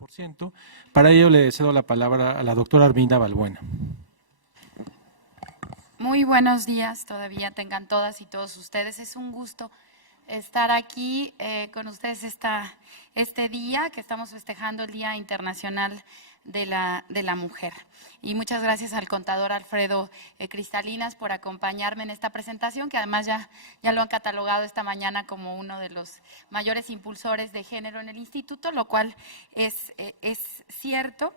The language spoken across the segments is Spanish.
2%. Para ello le cedo la palabra a la doctora Arminda Balbuena. Muy buenos días, todavía tengan todas y todos ustedes. Es un gusto estar aquí con ustedes este día que estamos festejando el Día Internacional de la Mujer. Y muchas gracias al contador Alfredo Cristalinas por acompañarme en esta presentación, que además ya lo han catalogado esta mañana como uno de los mayores impulsores de género en el instituto, lo cual es cierto.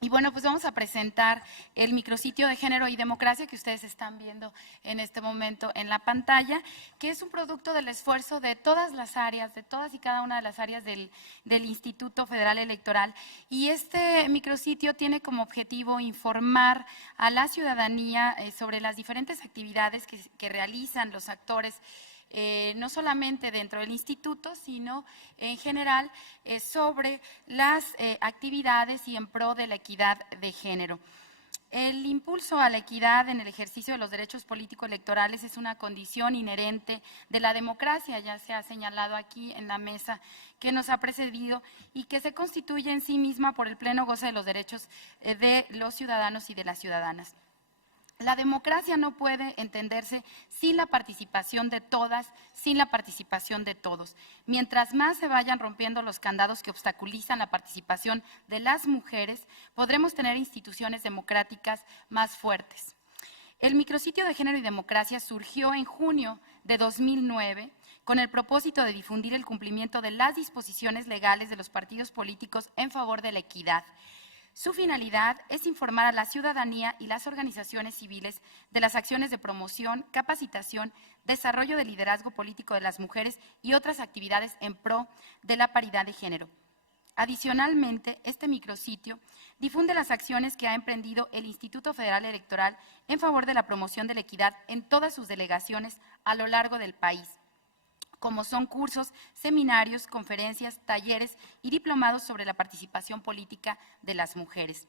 Y bueno, pues vamos a presentar el micrositio de Género y Democracia que ustedes están viendo en este momento en la pantalla, que es un producto del esfuerzo de todas las áreas, de todas y cada una de las áreas del Instituto Federal Electoral. Y este micrositio tiene como objetivo informar a la ciudadanía sobre las diferentes actividades que realizan los actores, no solamente dentro del instituto, sino en general sobre las actividades y en pro de la equidad de género. El impulso a la equidad en el ejercicio de los derechos político-electorales es una condición inherente de la democracia, ya se ha señalado aquí en la mesa que nos ha precedido, y que se constituye en sí misma por el pleno goce de los derechos de los ciudadanos y de las ciudadanas. La democracia no puede entenderse sin la participación de todas, sin la participación de todos. Mientras más se vayan rompiendo los candados que obstaculizan la participación de las mujeres, podremos tener instituciones democráticas más fuertes. El micrositio de Género y Democracia surgió en junio de 2009 con el propósito de difundir el cumplimiento de las disposiciones legales de los partidos políticos en favor de la equidad. Su finalidad es informar a la ciudadanía y las organizaciones civiles de las acciones de promoción, capacitación, desarrollo del liderazgo político de las mujeres y otras actividades en pro de la paridad de género. Adicionalmente, este micrositio difunde las acciones que ha emprendido el Instituto Federal Electoral en favor de la promoción de la equidad en todas sus delegaciones a lo largo del país, como son cursos, seminarios, conferencias, talleres y diplomados sobre la participación política de las mujeres.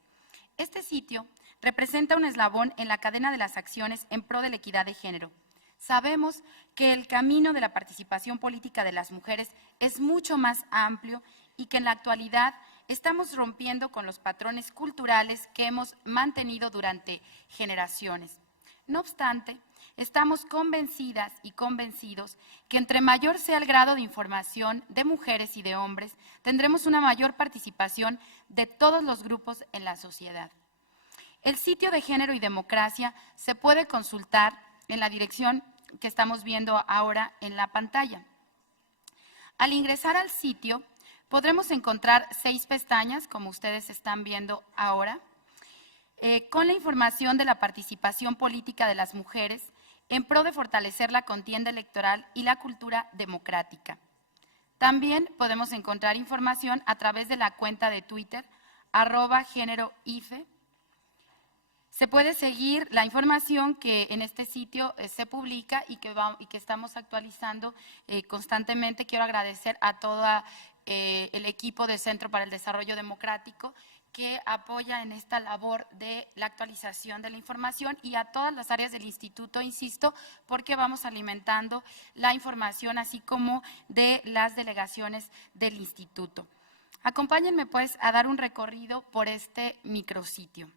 Este sitio representa un eslabón en la cadena de las acciones en pro de la equidad de género. Sabemos que el camino de la participación política de las mujeres es mucho más amplio y que en la actualidad estamos rompiendo con los patrones culturales que hemos mantenido durante generaciones. No obstante, estamos convencidas y convencidos que entre mayor sea el grado de información de mujeres y de hombres, tendremos una mayor participación de todos los grupos en la sociedad. El sitio de Género y Democracia se puede consultar en la dirección que estamos viendo ahora en la pantalla. Al ingresar al sitio, podremos encontrar 6 pestañas, como ustedes están viendo ahora, con la información de la participación política de las mujeres en pro de fortalecer la contienda electoral y la cultura democrática. También podemos encontrar información a través de la cuenta de Twitter, @géneroife. Se puede seguir la información que en este sitio se publica y que estamos actualizando constantemente. Quiero agradecer a todo el equipo del Centro para el Desarrollo Democrático que apoya en esta labor de la actualización de la información, y a todas las áreas del instituto, insisto, porque vamos alimentando la información así como de las delegaciones del instituto. Acompáñenme pues a dar un recorrido por este micrositio.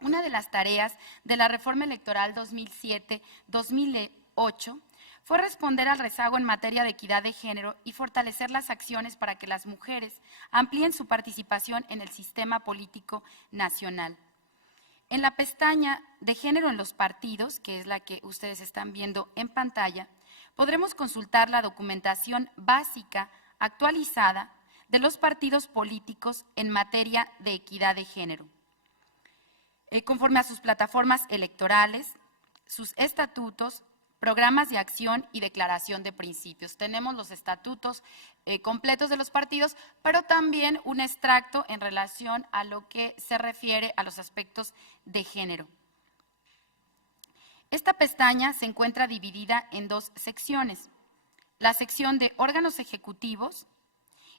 Una de las tareas de la reforma electoral 2007-2008 fue responder al rezago en materia de equidad de género y fortalecer las acciones para que las mujeres amplíen su participación en el sistema político nacional. En la pestaña de Género en los partidos, que es la que ustedes están viendo en pantalla, podremos consultar la documentación básica actualizada de los partidos políticos en materia de equidad de género, conforme a sus plataformas electorales, sus estatutos, programas de acción y declaración de principios. Tenemos los estatutos completos de los partidos, pero también un extracto en relación a lo que se refiere a los aspectos de género. Esta pestaña se encuentra dividida en 2 secciones: la sección de órganos ejecutivos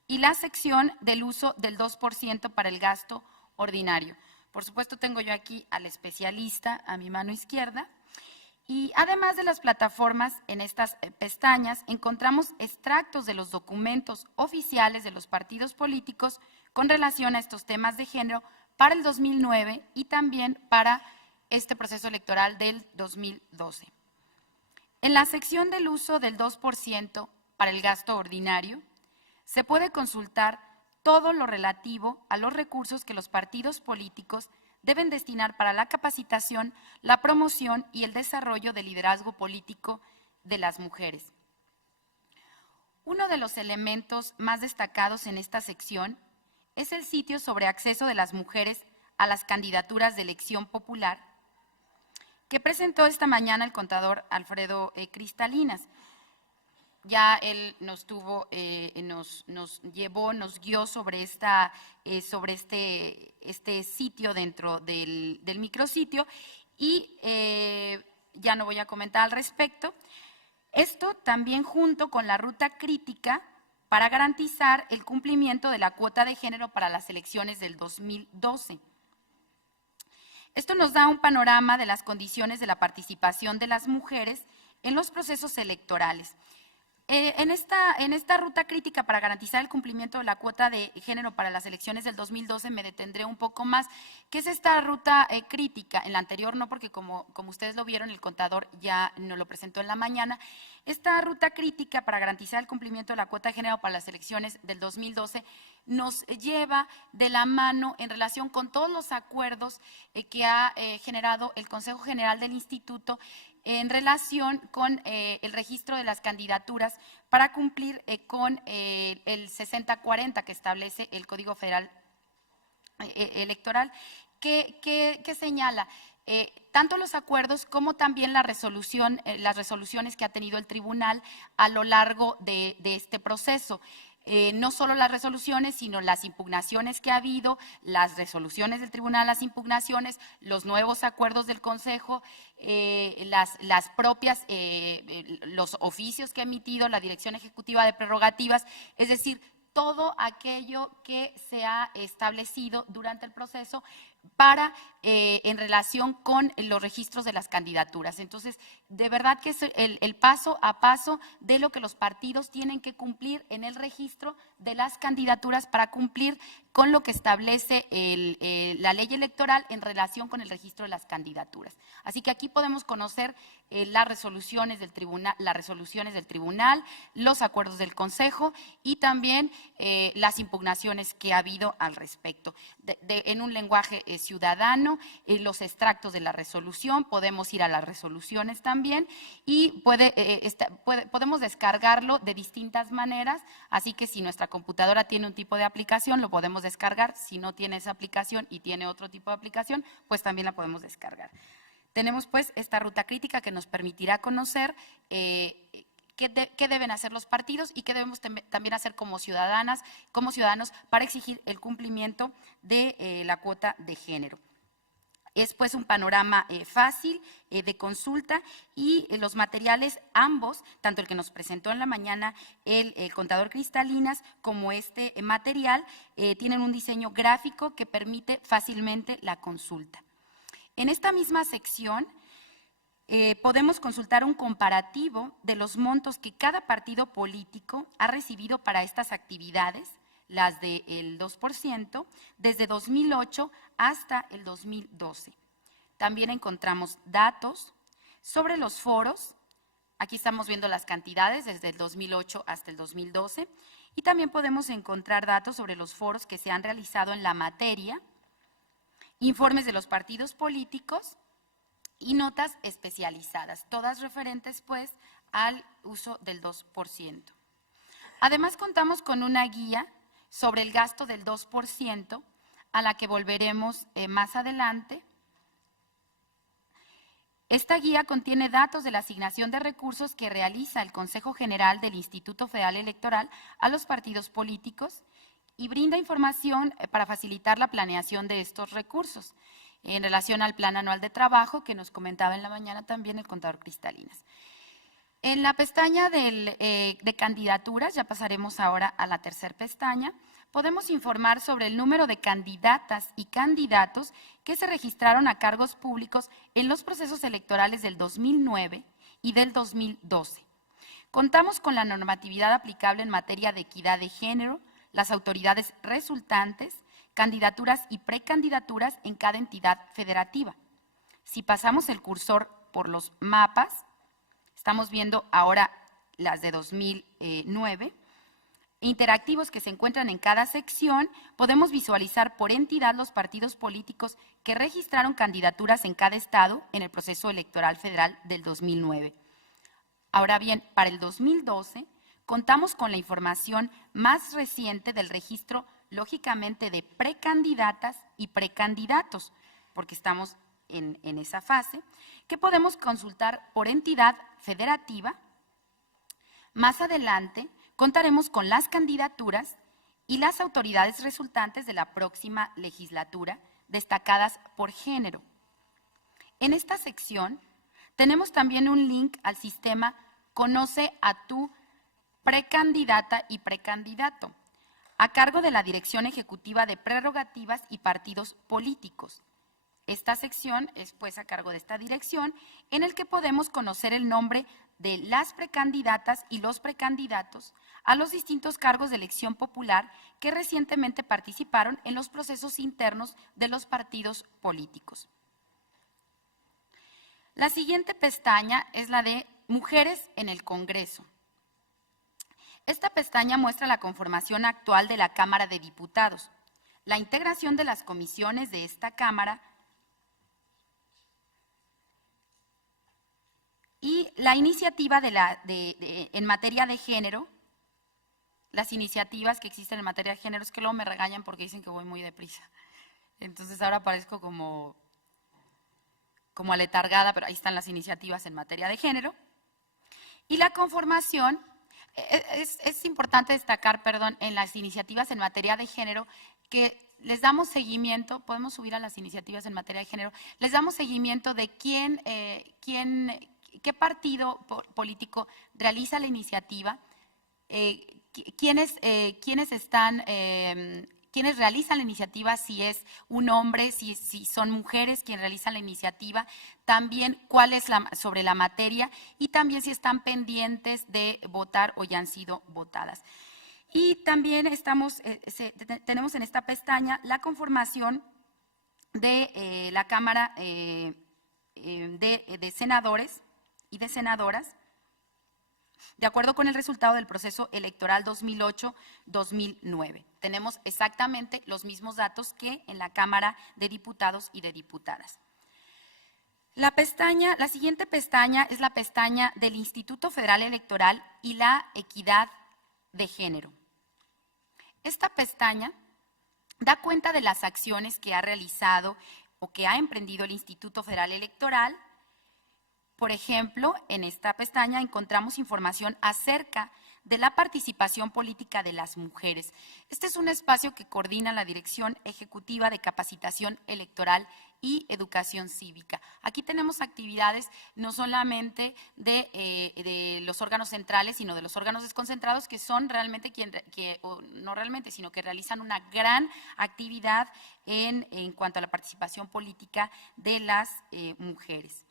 y la sección del uso del 2% para el gasto ordinario. Por supuesto, tengo yo aquí al especialista a mi mano izquierda. Y además de las plataformas, en estas pestañas encontramos extractos de los documentos oficiales de los partidos políticos con relación a estos temas de género para el 2009 y también para este proceso electoral del 2012. En la sección del uso del 2% para el gasto ordinario, se puede consultar todo lo relativo a los recursos que los partidos políticos deben destinar para la capacitación, la promoción y el desarrollo del liderazgo político de las mujeres. Uno de los elementos más destacados en esta sección es el sitio sobre acceso de las mujeres a las candidaturas de elección popular que presentó esta mañana el contador Alfredo Cristalinas. Ya él nos guió sobre este sitio dentro del micrositio y ya no voy a comentar al respecto. Esto también junto con la ruta crítica para garantizar el cumplimiento de la cuota de género para las elecciones del 2012. Esto nos da un panorama de las condiciones de la participación de las mujeres en los procesos electorales. En esta ruta crítica para garantizar el cumplimiento de la cuota de género para las elecciones del 2012 me detendré un poco más. ¿Qué es esta ruta crítica? En la anterior no, porque como ustedes lo vieron, el contador ya nos lo presentó en la mañana. Esta ruta crítica para garantizar el cumplimiento de la cuota de género para las elecciones del 2012 nos lleva de la mano en relación con todos los acuerdos que ha generado el Consejo General del Instituto en relación con el registro de las candidaturas para cumplir con el 6040 que establece el Código Federal Electoral, que señala tanto los acuerdos como también las resoluciones que ha tenido el tribunal a lo largo de este proceso. No solo las resoluciones, sino las impugnaciones que ha habido, las resoluciones del tribunal, las impugnaciones, los nuevos acuerdos del Consejo, las propias, los oficios que ha emitido la Dirección Ejecutiva de Prerrogativas, es decir, todo aquello que se ha establecido durante el proceso para en relación con los registros de las candidaturas. Entonces, de verdad que es el paso a paso de lo que los partidos tienen que cumplir en el registro de las candidaturas para cumplir con lo que establece la ley electoral en relación con el registro de las candidaturas. Así que aquí podemos conocer las resoluciones del tribunal, los acuerdos del Consejo y también las impugnaciones que ha habido al respecto. En un lenguaje ciudadano, los extractos de la resolución, podemos ir a las resoluciones también y podemos descargarlo de distintas maneras, así que si nuestra computadora tiene un tipo de aplicación, lo podemos descargar. Si no tiene esa aplicación y tiene otro tipo de aplicación, pues también la podemos descargar. Tenemos pues esta ruta crítica que nos permitirá conocer qué deben hacer los partidos y qué debemos también hacer como ciudadanos para exigir el cumplimiento de la cuota de género. Es pues un panorama fácil de consulta y los materiales ambos, tanto el que nos presentó en la mañana el contador Cristalinas como este material, tienen un diseño gráfico que permite fácilmente la consulta. En esta misma sección podemos consultar un comparativo de los montos que cada partido político ha recibido para estas actividades, las del 2%, desde 2008 hasta el 2012. También encontramos datos sobre los foros. Aquí estamos viendo las cantidades desde el 2008 hasta el 2012. Y también podemos encontrar datos sobre los foros que se han realizado en la materia, informes de los partidos políticos y notas especializadas, todas referentes pues al uso del 2%. Además contamos con una guía sobre el gasto del 2%, a la que volveremos más adelante. Esta guía contiene datos de la asignación de recursos que realiza el Consejo General del Instituto Federal Electoral a los partidos políticos y brinda información para facilitar la planeación de estos recursos en relación al Plan Anual de Trabajo que nos comentaba en la mañana también el contador Cristalinas. En la pestaña de candidaturas, ya pasaremos ahora a la tercera pestaña, podemos informar sobre el número de candidatas y candidatos que se registraron a cargos públicos en los procesos electorales del 2009 y del 2012. Contamos con la normatividad aplicable en materia de equidad de género, las autoridades resultantes, candidaturas y precandidaturas en cada entidad federativa. Si pasamos el cursor por los mapas, estamos viendo ahora las de 2009, interactivos que se encuentran en cada sección, podemos visualizar por entidad los partidos políticos que registraron candidaturas en cada estado en el proceso electoral federal del 2009. Ahora bien, para el 2012, contamos con la información más reciente del registro, lógicamente, de precandidatas y precandidatos, porque estamos en esa fase, que podemos consultar por entidad federativa. Más adelante contaremos con las candidaturas y las autoridades resultantes de la próxima legislatura, destacadas por género. En esta sección tenemos también un link al sistema Conoce a tu precandidata y precandidato, a cargo de la Dirección Ejecutiva de Prerrogativas y Partidos Políticos. Esta sección es pues a cargo de esta dirección, en el que podemos conocer el nombre de las precandidatas y los precandidatos a los distintos cargos de elección popular que recientemente participaron en los procesos internos de los partidos políticos. La siguiente pestaña es la de Mujeres en el Congreso. Esta pestaña muestra la conformación actual de la Cámara de Diputados, la integración de las comisiones de esta Cámara y la iniciativa en materia de género, las iniciativas que existen en materia de género. Es que luego me regañan porque dicen que voy muy deprisa. Entonces ahora parezco como aletargada, pero ahí están las iniciativas en materia de género. Y la conformación, es importante destacar, en las iniciativas en materia de género, que les damos seguimiento, podemos subir a las iniciativas en materia de género, les damos seguimiento de qué partido político realiza la iniciativa, quiénes realizan la iniciativa, si es un hombre, si son mujeres quienes realizan la iniciativa, también cuál es sobre la materia y también si están pendientes de votar o ya han sido votadas. Y también tenemos en esta pestaña la conformación de la Cámara de Senadores y de Senadoras, de acuerdo con el resultado del proceso electoral 2008-2009. Tenemos exactamente los mismos datos que en la Cámara de Diputados y de Diputadas. La siguiente pestaña es la pestaña del Instituto Federal Electoral y la Equidad de Género. Esta pestaña da cuenta de las acciones que ha realizado o que ha emprendido el Instituto Federal Electoral. Por ejemplo, en esta pestaña encontramos información acerca de la participación política de las mujeres. Este es un espacio que coordina la Dirección Ejecutiva de Capacitación Electoral y Educación Cívica. Aquí tenemos actividades no solamente de los órganos centrales, sino de los órganos desconcentrados, que son realmente sino que realizan una gran actividad en cuanto a la participación política de las mujeres.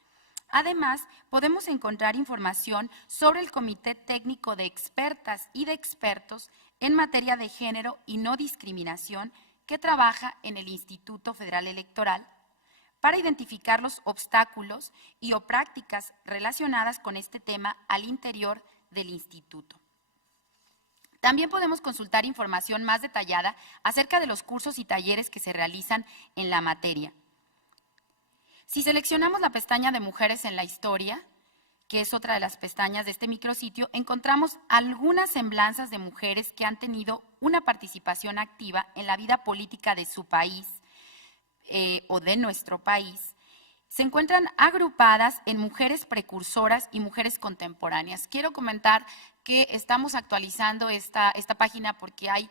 Además, podemos encontrar información sobre el Comité Técnico de Expertas y de Expertos en materia de género y no discriminación que trabaja en el Instituto Federal Electoral para identificar los obstáculos y o prácticas relacionadas con este tema al interior del instituto. También podemos consultar información más detallada acerca de los cursos y talleres que se realizan en la materia. Si seleccionamos la pestaña de Mujeres en la Historia, que es otra de las pestañas de este micrositio, encontramos algunas semblanzas de mujeres que han tenido una participación activa en la vida política de su país o de nuestro país. Se encuentran agrupadas en mujeres precursoras y mujeres contemporáneas. Quiero comentar que estamos actualizando esta página porque hay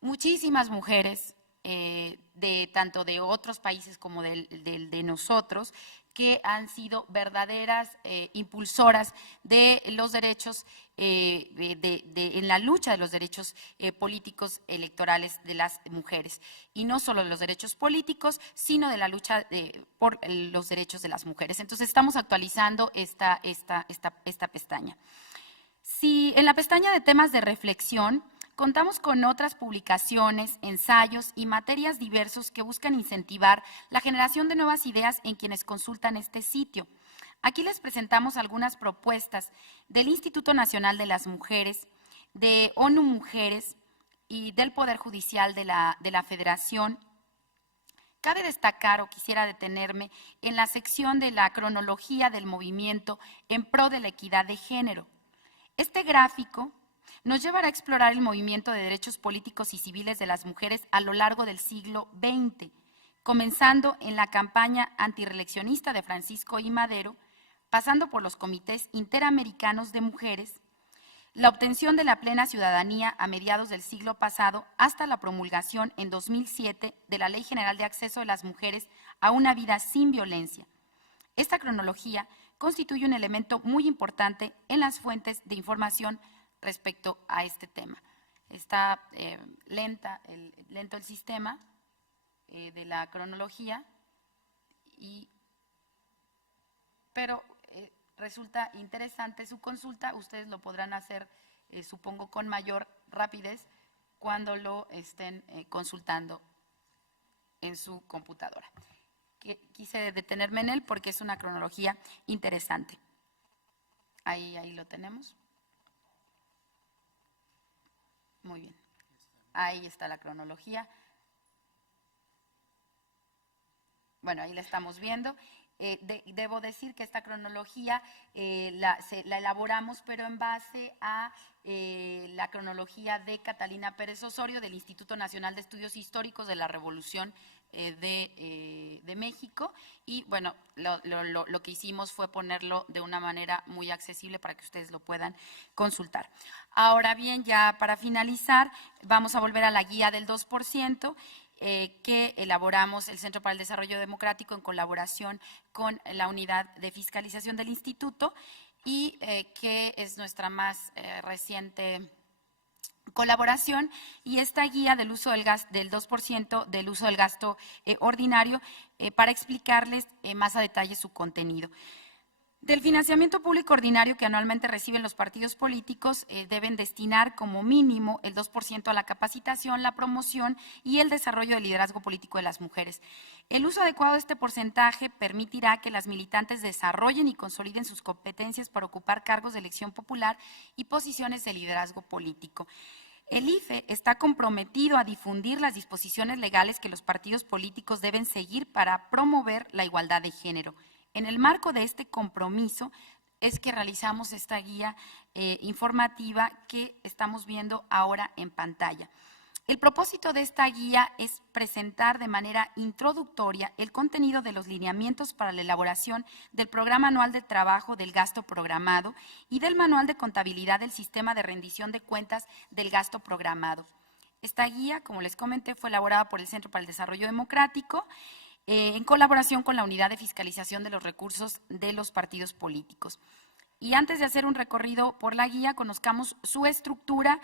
muchísimas mujeres tanto de otros países como de nosotros, que han sido verdaderas impulsoras de los derechos, en la lucha de los derechos políticos electorales de las mujeres. Y no solo de los derechos políticos, sino de la lucha por los derechos de las mujeres. Entonces, estamos actualizando esta pestaña. Si en la pestaña de temas de reflexión, contamos con otras publicaciones, ensayos y materias diversos que buscan incentivar la generación de nuevas ideas en quienes consultan este sitio. Aquí les presentamos algunas propuestas del Instituto Nacional de las Mujeres, de ONU Mujeres y del Poder Judicial de la Federación. Cabe destacar, o quisiera detenerme, en la sección de la cronología del movimiento en pro de la equidad de género. Este gráfico nos llevará a explorar el movimiento de derechos políticos y civiles de las mujeres a lo largo del siglo XX, comenzando en la campaña antirreeleccionista de Francisco I. Madero, pasando por los comités interamericanos de mujeres, la obtención de la plena ciudadanía a mediados del siglo pasado hasta la promulgación en 2007 de la Ley General de Acceso de las Mujeres a una vida sin violencia. Esta cronología constituye un elemento muy importante en las fuentes de información respecto a este tema. Está lento el sistema de la cronología, pero resulta interesante su consulta. Ustedes lo podrán hacer, supongo, con mayor rapidez cuando lo estén consultando en su computadora. Quise detenerme en él porque es una cronología interesante. Ahí lo tenemos. Muy bien. Ahí está la cronología. Bueno, ahí la estamos viendo. Debo decir que esta cronología la elaboramos, pero en base a la cronología de Catalina Pérez Osorio del Instituto Nacional de Estudios Históricos de la Revolución de México, y bueno, lo que hicimos fue ponerlo de una manera muy accesible para que ustedes lo puedan consultar. Ahora bien, ya para finalizar, vamos a volver a la guía del 2%, que elaboramos el Centro para el Desarrollo Democrático en colaboración con la Unidad de Fiscalización del Instituto, y que es nuestra más reciente colaboración, y esta guía del uso del 2% del uso del gasto ordinario, para explicarles más a detalle su contenido. Del financiamiento público ordinario que anualmente reciben los partidos políticos, deben destinar como mínimo el 2% a la capacitación, la promoción y el desarrollo del liderazgo político de las mujeres. El uso adecuado de este porcentaje permitirá que las militantes desarrollen y consoliden sus competencias para ocupar cargos de elección popular y posiciones de liderazgo político. El IFE está comprometido a difundir las disposiciones legales que los partidos políticos deben seguir para promover la igualdad de género. En el marco de este compromiso es que realizamos esta guía informativa que estamos viendo ahora en pantalla. El propósito de esta guía es presentar de manera introductoria el contenido de los lineamientos para la elaboración del Programa Anual de Trabajo del Gasto Programado y del Manual de Contabilidad del Sistema de Rendición de Cuentas del Gasto Programado. Esta guía, como les comenté, fue elaborada por el Centro para el Desarrollo Democrático, en colaboración con la Unidad de Fiscalización de los Recursos de los Partidos Políticos. Y antes de hacer un recorrido por la guía, conozcamos su estructura.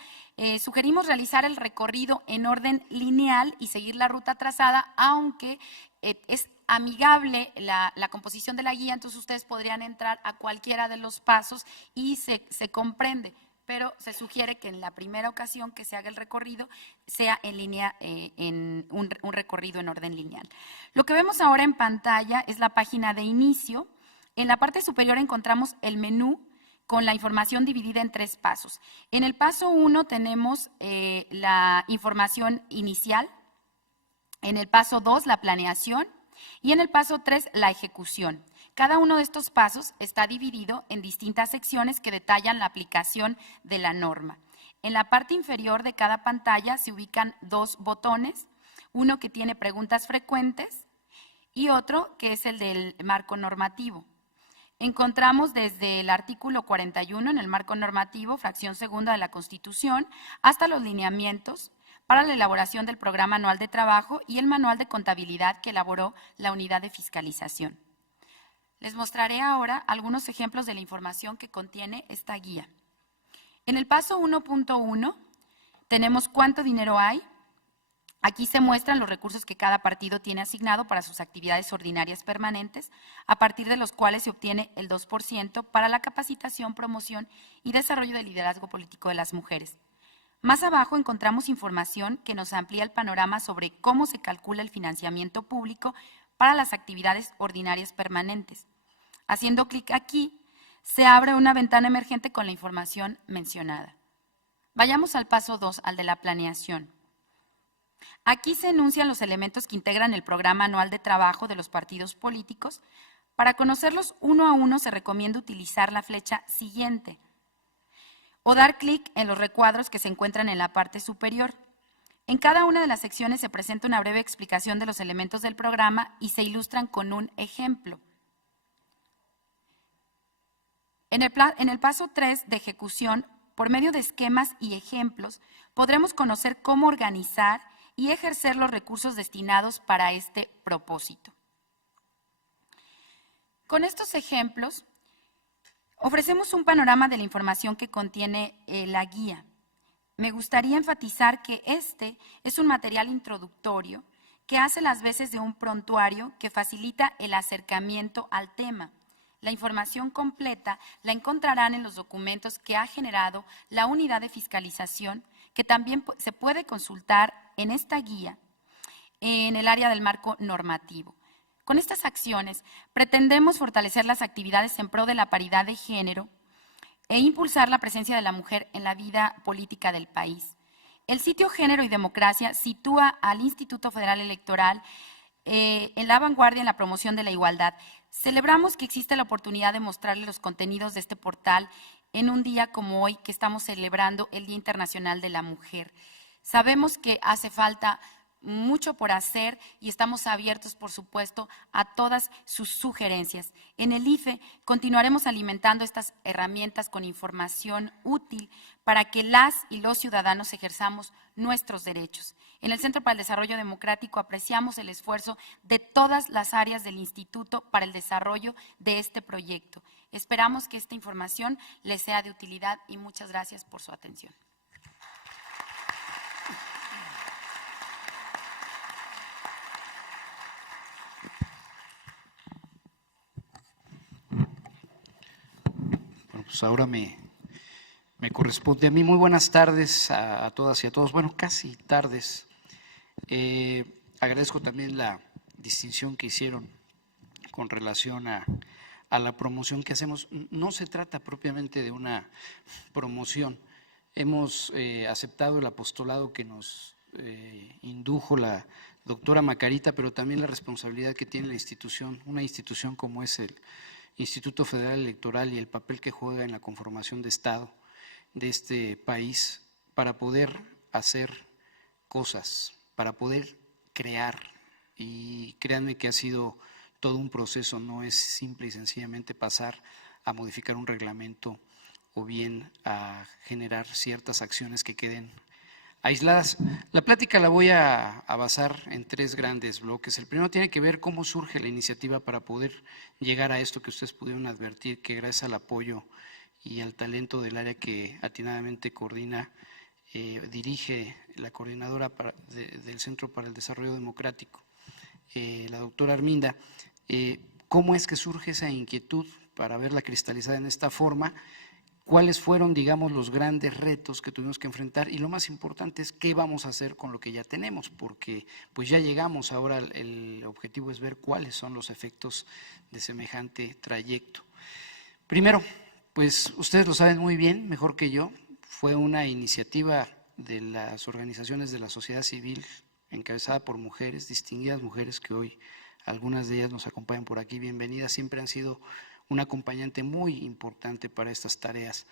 Sugerimos realizar el recorrido en orden lineal y seguir la ruta trazada, aunque es amigable la composición de la guía, entonces ustedes podrían entrar a cualquiera de los pasos y se comprende. Pero se sugiere que en la primera ocasión que se haga el recorrido sea en línea, en un recorrido en orden lineal. Lo que vemos ahora en pantalla es la página de inicio. En la parte superior encontramos el menú con la información dividida en 3 pasos. En el paso 1 tenemos la información inicial, en el paso 2 la planeación y en el paso 3 la ejecución. Cada uno de estos pasos está dividido en distintas secciones que detallan la aplicación de la norma. En la parte inferior de cada pantalla se ubican 2 botones, uno que tiene preguntas frecuentes y otro que es el del marco normativo. Encontramos desde el artículo 41 en el marco normativo, fracción segunda de la Constitución, hasta los lineamientos para la elaboración del Programa Anual de Trabajo y el Manual de Contabilidad que elaboró la Unidad de Fiscalización. Les mostraré ahora algunos ejemplos de la información que contiene esta guía. En el paso 1.1 tenemos cuánto dinero hay. Aquí se muestran los recursos que cada partido tiene asignado para sus actividades ordinarias permanentes, a partir de los cuales se obtiene el 2% para la capacitación, promoción y desarrollo del liderazgo político de las mujeres. Más abajo encontramos información que nos amplía el panorama sobre cómo se calcula el financiamiento público para las actividades ordinarias permanentes. Haciendo clic aquí, se abre una ventana emergente con la información mencionada. Vayamos al paso 2, al de la planeación. Aquí se enuncian los elementos que integran el programa anual de trabajo de los partidos políticos. Para conocerlos uno a uno se recomienda utilizar la flecha siguiente o dar clic en los recuadros que se encuentran en la parte superior. En cada una de las secciones se presenta una breve explicación de los elementos del programa y se ilustran con un ejemplo. En el paso 3 de ejecución, por medio de esquemas y ejemplos, podremos conocer cómo organizar y ejercer los recursos destinados para este propósito. Con estos ejemplos, ofrecemos un panorama de la información que contiene la guía. Me gustaría enfatizar que este es un material introductorio que hace las veces de un prontuario que facilita el acercamiento al tema. La información completa la encontrarán en los documentos que ha generado la unidad de fiscalización, que también se puede consultar en esta guía en el área del marco normativo. Con estas acciones pretendemos fortalecer las actividades en pro de la paridad de género e impulsar la presencia de la mujer en la vida política del país. El sitio Género y Democracia sitúa al Instituto Federal Electoral en la vanguardia en la promoción de la igualdad. Celebramos que existe la oportunidad de mostrarle los contenidos de este portal en un día como hoy, que estamos celebrando el Día Internacional de la Mujer. Sabemos que hace falta mucho por hacer y estamos abiertos, por supuesto, a todas sus sugerencias. En el IFE continuaremos alimentando estas herramientas con información útil para que las y los ciudadanos ejerzamos nuestros derechos. En el Centro para el Desarrollo Democrático apreciamos el esfuerzo de todas las áreas del Instituto para el desarrollo de este proyecto. Esperamos que esta información les sea de utilidad y muchas gracias por su atención. Bueno, pues ahora me corresponde a mí. Muy buenas tardes a todas y a todos. Bueno, casi tardes. Agradezco también la distinción que hicieron con relación a la promoción que hacemos. No se trata propiamente de una promoción. Hemos aceptado el apostolado que nos indujo la doctora Macarita, pero también la responsabilidad que tiene la institución, una institución como es el Instituto Federal Electoral, y el papel que juega en la conformación de Estado de este país para poder hacer cosas, para poder crear. Y créanme que ha sido todo un proceso, no es simple y sencillamente pasar a modificar un reglamento o bien a generar ciertas acciones que queden aisladas. La plática la voy a basar en tres grandes bloques. El primero tiene que ver cómo surge la iniciativa para poder llegar a esto que ustedes pudieron advertir, que gracias al apoyo y al talento del área que atinadamente coordina, dirige la coordinadora del Centro para el Desarrollo Democrático, la doctora Arminda, cómo es que surge esa inquietud para verla cristalizada en esta forma, cuáles fueron, digamos, los grandes retos que tuvimos que enfrentar y lo más importante es qué vamos a hacer con lo que ya tenemos, porque pues ya llegamos, ahora el objetivo es ver cuáles son los efectos de semejante trayecto. Primero, pues ustedes lo saben muy bien, mejor que yo, fue una iniciativa de las organizaciones de la sociedad civil encabezada por mujeres, distinguidas mujeres que hoy algunas de ellas nos acompañan por aquí, bienvenidas, siempre han sido un acompañante muy importante para estas tareas.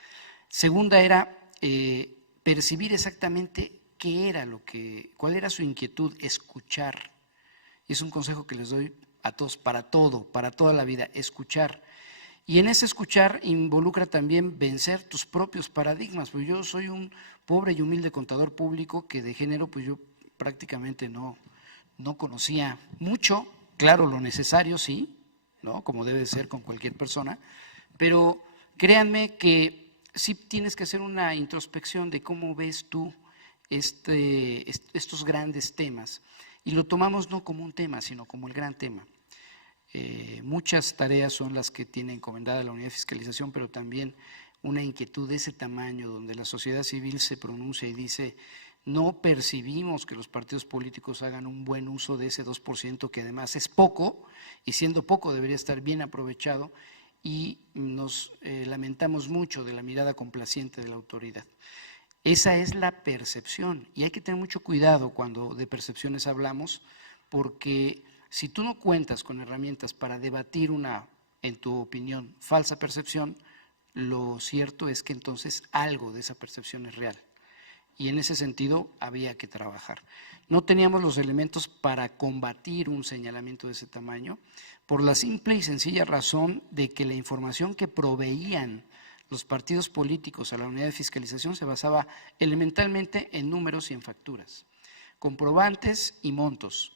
Segunda era percibir exactamente cuál era su inquietud, escuchar. Y es un consejo que les doy a todos, para toda la vida, escuchar. Y en ese escuchar involucra también vencer tus propios paradigmas. Pues yo soy un pobre y humilde contador público que de género pues yo prácticamente no conocía mucho, claro, lo necesario sí, ¿no? Como debe de ser con cualquier persona, pero créanme que sí tienes que hacer una introspección de cómo ves tú estos grandes temas, y lo tomamos no como un tema, sino como el gran tema. Muchas tareas son las que tiene encomendada la unidad de fiscalización, pero también una inquietud de ese tamaño, donde la sociedad civil se pronuncia y dice: no percibimos que los partidos políticos hagan un buen uso de ese 2%, que además es poco, y siendo poco debería estar bien aprovechado, y nos lamentamos mucho de la mirada complaciente de la autoridad. Esa es la percepción, y hay que tener mucho cuidado cuando de percepciones hablamos, porque si tú no cuentas con herramientas para debatir una, en tu opinión, falsa percepción, lo cierto es que entonces algo de esa percepción es real. Y en ese sentido había que trabajar. No teníamos los elementos para combatir un señalamiento de ese tamaño, por la simple y sencilla razón de que la información que proveían los partidos políticos a la unidad de fiscalización se basaba elementalmente en números y en facturas, comprobantes y montos.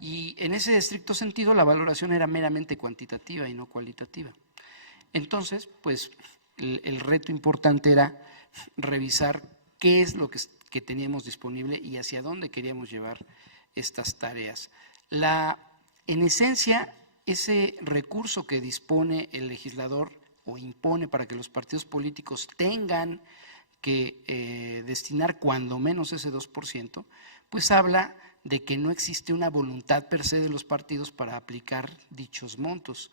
Y en ese estricto sentido la valoración era meramente cuantitativa y no cualitativa. Entonces, pues el reto importante era revisar qué es lo que teníamos disponible y hacia dónde queríamos llevar estas tareas. En esencia, ese recurso que dispone el legislador o impone para que los partidos políticos tengan que destinar cuando menos ese 2%, pues habla de que no existe una voluntad per se de los partidos para aplicar dichos montos.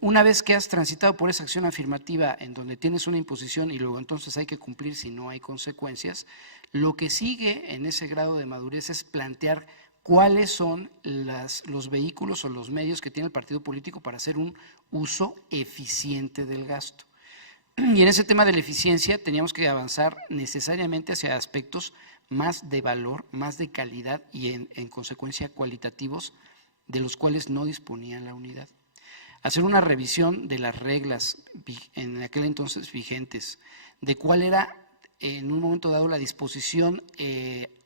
Una vez que has transitado por esa acción afirmativa en donde tienes una imposición y luego entonces hay que cumplir si no hay consecuencias, lo que sigue en ese grado de madurez es plantear cuáles son los vehículos o los medios que tiene el partido político para hacer un uso eficiente del gasto. Y en ese tema de la eficiencia teníamos que avanzar necesariamente hacia aspectos más de valor, más de calidad y en consecuencia cualitativos, de los cuales no disponía la unidad. Hacer una revisión de las reglas en aquel entonces vigentes, de cuál era en un momento dado la disposición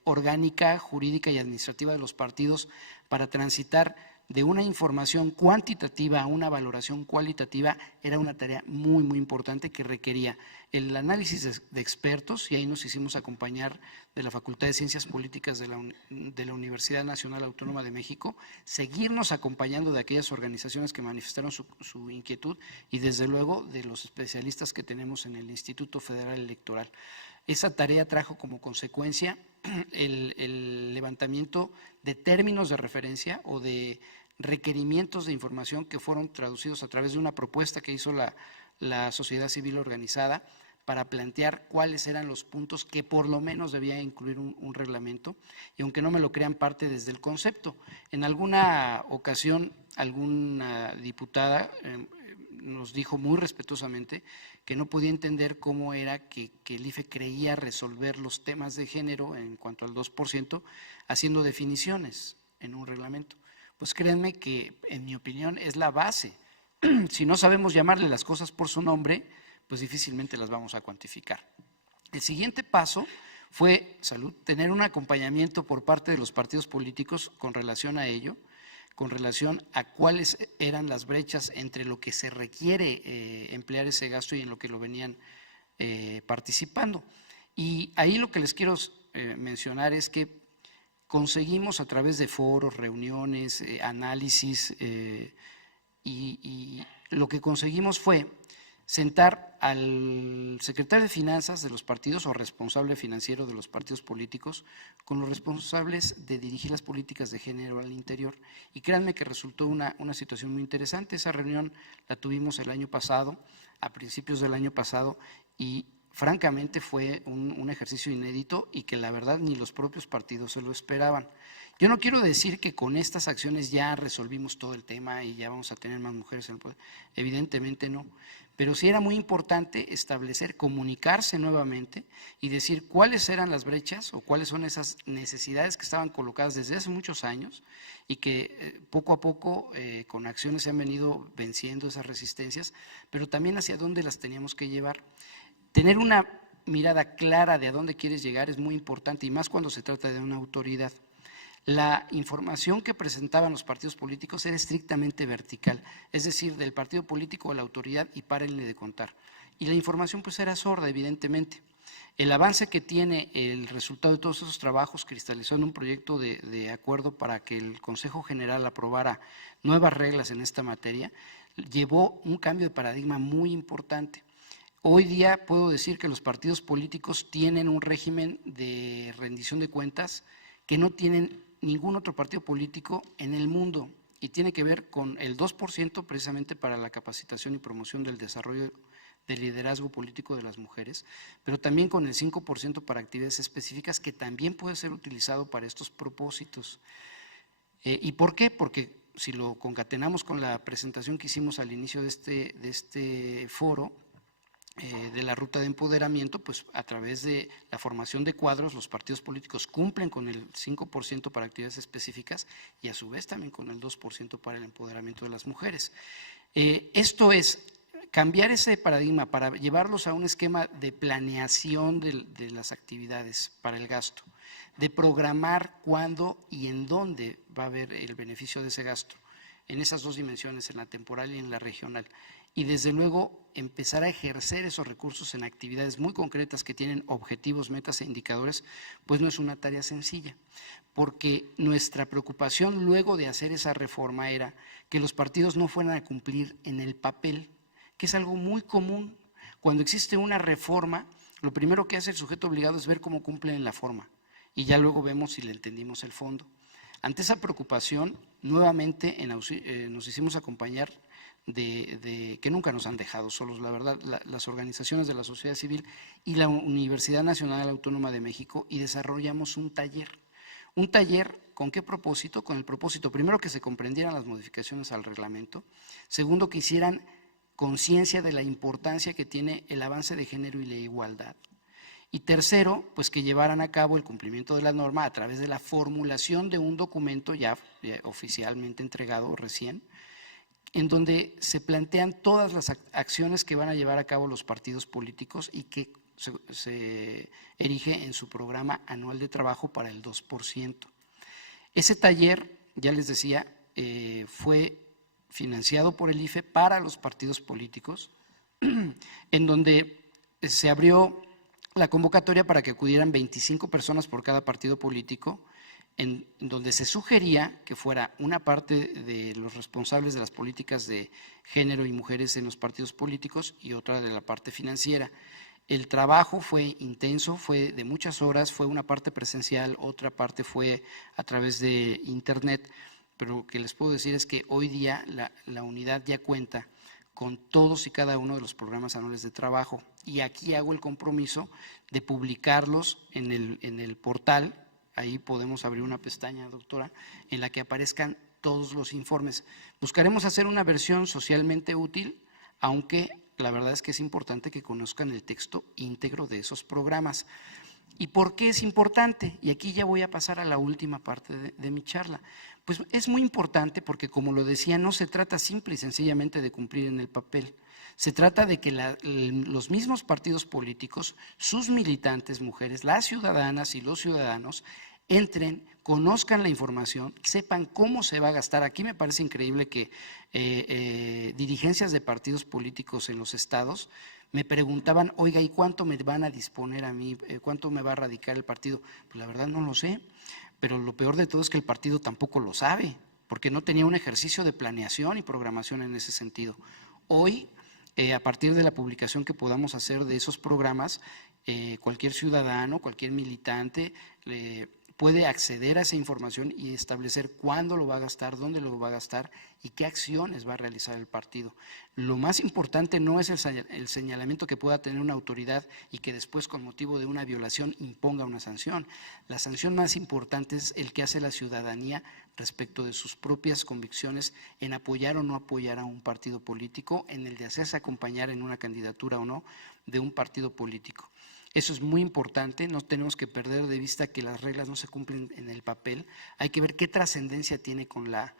orgánica, jurídica y administrativa de los partidos para transitar de una información cuantitativa a una valoración cualitativa, era una tarea muy, muy importante que requería el análisis de expertos, y ahí nos hicimos acompañar de la Facultad de Ciencias Políticas de la Universidad Nacional Autónoma de México, seguirnos acompañando de aquellas organizaciones que manifestaron su inquietud y desde luego de los especialistas que tenemos en el Instituto Federal Electoral. Esa tarea trajo como consecuencia el levantamiento de términos de referencia o de requerimientos de información que fueron traducidos a través de una propuesta que hizo la sociedad civil organizada para plantear cuáles eran los puntos que por lo menos debía incluir un reglamento, y aunque no me lo crean, parte desde el concepto. En alguna ocasión, alguna diputada nos dijo muy respetuosamente que no podía entender cómo era que el IFE creía resolver los temas de género en cuanto al 2% haciendo definiciones en un reglamento. Pues créanme que, en mi opinión, es la base. Si no sabemos llamarle las cosas por su nombre, pues difícilmente las vamos a cuantificar. El siguiente paso fue, tener un acompañamiento por parte de los partidos políticos con relación a ello, con relación a cuáles eran las brechas entre lo que se requiere emplear ese gasto y en lo que lo venían participando. Y ahí lo que les quiero mencionar es que conseguimos a través de foros, reuniones, análisis, y lo que conseguimos fue sentar al secretario de Finanzas de los partidos o responsable financiero de los partidos políticos con los responsables de dirigir las políticas de género al interior. Y créanme que resultó una situación muy interesante. Esa reunión la tuvimos el año pasado, a principios del año pasado, y francamente fue un ejercicio inédito y que la verdad ni los propios partidos se lo esperaban. Yo no quiero decir que con estas acciones ya resolvimos todo el tema y ya vamos a tener más mujeres en el poder, evidentemente no, pero sí era muy importante establecer, comunicarse nuevamente y decir cuáles eran las brechas o cuáles son esas necesidades que estaban colocadas desde hace muchos años y que poco a poco con acciones se han venido venciendo esas resistencias, pero también hacia dónde las teníamos que llevar. Tener una mirada clara de a dónde quieres llegar es muy importante, y más cuando se trata de una autoridad. La información que presentaban los partidos políticos era estrictamente vertical, es decir, del partido político a la autoridad y párenle de contar. Y la información pues era sorda, evidentemente. El avance que tiene el resultado de todos esos trabajos cristalizó en un proyecto de acuerdo para que el Consejo General aprobara nuevas reglas en esta materia, llevó un cambio de paradigma muy importante. Hoy día puedo decir que los partidos políticos tienen un régimen de rendición de cuentas que no tienen ningún otro partido político en el mundo y tiene que ver con el 2% precisamente para la capacitación y promoción del desarrollo del liderazgo político de las mujeres, pero también con el 5% para actividades específicas que también puede ser utilizado para estos propósitos. ¿Y por qué? Porque si lo concatenamos con la presentación que hicimos al inicio de este foro, de la ruta de empoderamiento, pues a través de la formación de cuadros, los partidos políticos cumplen con el 5% para actividades específicas y a su vez también con el 2% para el empoderamiento de las mujeres. Esto es cambiar ese paradigma para llevarlos a un esquema de planeación de las actividades para el gasto, de programar cuándo y en dónde va a haber el beneficio de ese gasto, en esas dos dimensiones, en la temporal y en la regional. Y desde luego empezar a ejercer esos recursos en actividades muy concretas que tienen objetivos, metas e indicadores, pues no es una tarea sencilla, porque nuestra preocupación luego de hacer esa reforma era que los partidos no fueran a cumplir en el papel, que es algo muy común. Cuando existe una reforma, lo primero que hace el sujeto obligado es ver cómo cumple en la forma y ya luego vemos si le entendimos el fondo. Ante esa preocupación, nuevamente nos hicimos acompañar de que nunca nos han dejado solos, la verdad, las organizaciones de la sociedad civil y la Universidad Nacional Autónoma de México, y desarrollamos un taller. Un taller, ¿con qué propósito? Con el propósito, primero, que se comprendieran las modificaciones al reglamento, segundo, que hicieran conciencia de la importancia que tiene el avance de género y la igualdad, y tercero, pues que llevaran a cabo el cumplimiento de la norma a través de la formulación de un documento ya oficialmente entregado recién, en donde se plantean todas las acciones que van a llevar a cabo los partidos políticos y que se erige en su programa anual de trabajo para el 2%. Ese taller, ya les decía, fue financiado por el IFE para los partidos políticos, en donde se abrió la convocatoria para que acudieran 25 personas por cada partido político, en donde se sugería que fuera una parte de los responsables de las políticas de género y mujeres en los partidos políticos y otra de la parte financiera. El trabajo fue intenso, fue de muchas horas, fue una parte presencial, otra parte fue a través de internet, pero lo que les puedo decir es que hoy día la unidad ya cuenta con todos y cada uno de los programas anuales de trabajo, y aquí hago el compromiso de publicarlos en el portal. Ahí podemos abrir una pestaña, doctora, en la que aparezcan todos los informes. Buscaremos hacer una versión socialmente útil, aunque la verdad es que es importante que conozcan el texto íntegro de esos programas. ¿Y por qué es importante? Y aquí ya voy a pasar a la última parte de mi charla. Pues es muy importante porque, como lo decía, no se trata simple y sencillamente de cumplir en el papel. Se trata de que los mismos partidos políticos, sus militantes mujeres, las ciudadanas y los ciudadanos entren, conozcan la información, sepan cómo se va a gastar. Aquí me parece increíble que dirigencias de partidos políticos en los estados me preguntaban, oiga, ¿y cuánto me van a disponer a mí? ¿Cuánto me va a radicar el partido? Pues la verdad no lo sé, pero lo peor de todo es que el partido tampoco lo sabe, porque no tenía un ejercicio de planeación y programación en ese sentido. Hoy, a partir de la publicación que podamos hacer de esos programas, cualquier ciudadano, cualquier militante puede acceder a esa información y establecer cuándo lo va a gastar, dónde lo va a gastar y qué acciones va a realizar el partido. Lo más importante no es el señalamiento que pueda tener una autoridad y que después, con motivo de una violación, imponga una sanción. La sanción más importante es el que hace la ciudadanía respecto de sus propias convicciones en apoyar o no apoyar a un partido político, en el de hacerse acompañar en una candidatura o no de un partido político. Eso es muy importante, no tenemos que perder de vista que las reglas no se cumplen en el papel, hay que ver qué trascendencia tiene con la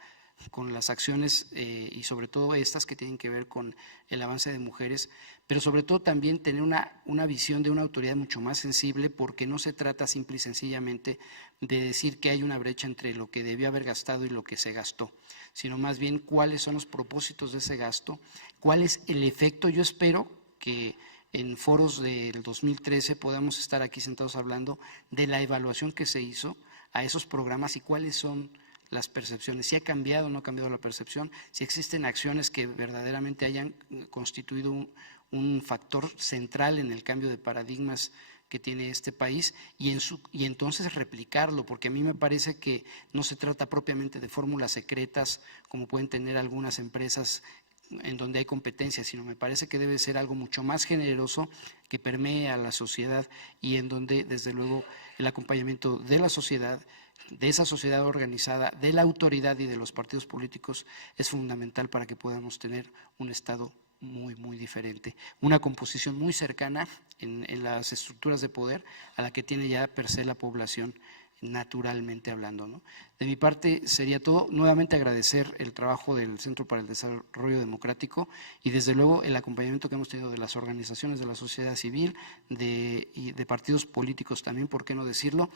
con las acciones y sobre todo estas que tienen que ver con el avance de mujeres, pero sobre todo también tener una visión de una autoridad mucho más sensible, porque no se trata simple y sencillamente de decir que hay una brecha entre lo que debió haber gastado y lo que se gastó, sino más bien cuáles son los propósitos de ese gasto, cuál es el efecto. Yo espero que en foros del 2013 podamos estar aquí sentados hablando de la evaluación que se hizo a esos programas y cuáles son las percepciones, si ha cambiado o no ha cambiado la percepción, si existen acciones que verdaderamente hayan constituido un factor central en el cambio de paradigmas que tiene este país y entonces replicarlo, porque a mí me parece que no se trata propiamente de fórmulas secretas como pueden tener algunas empresas en donde hay competencia, sino me parece que debe ser algo mucho más generoso que permee a la sociedad y en donde desde luego el acompañamiento de la sociedad, de esa sociedad organizada, de la autoridad y de los partidos políticos es fundamental para que podamos tener un Estado muy, muy diferente, una composición muy cercana en las estructuras de poder a la que tiene ya per se la población naturalmente hablando, ¿no? De mi parte sería todo. Nuevamente agradecer el trabajo del Centro para el Desarrollo Democrático y desde luego el acompañamiento que hemos tenido de las organizaciones de la sociedad civil y de partidos políticos también, por qué no decirlo,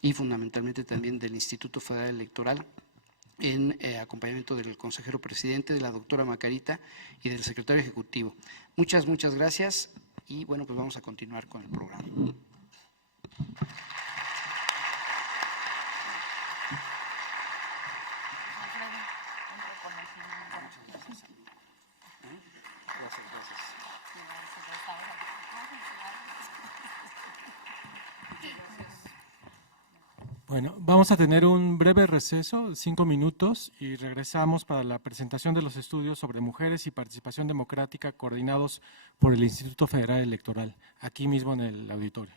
y fundamentalmente también del Instituto Federal Electoral, en acompañamiento del consejero presidente, de la doctora Macarita y del secretario ejecutivo. Muchas, muchas gracias y bueno, pues vamos a continuar con el programa. Bueno, vamos a tener un breve receso, 5 minutos, y regresamos para la presentación de los estudios sobre mujeres y participación democrática coordinados por el Instituto Federal Electoral, aquí mismo en el auditorio.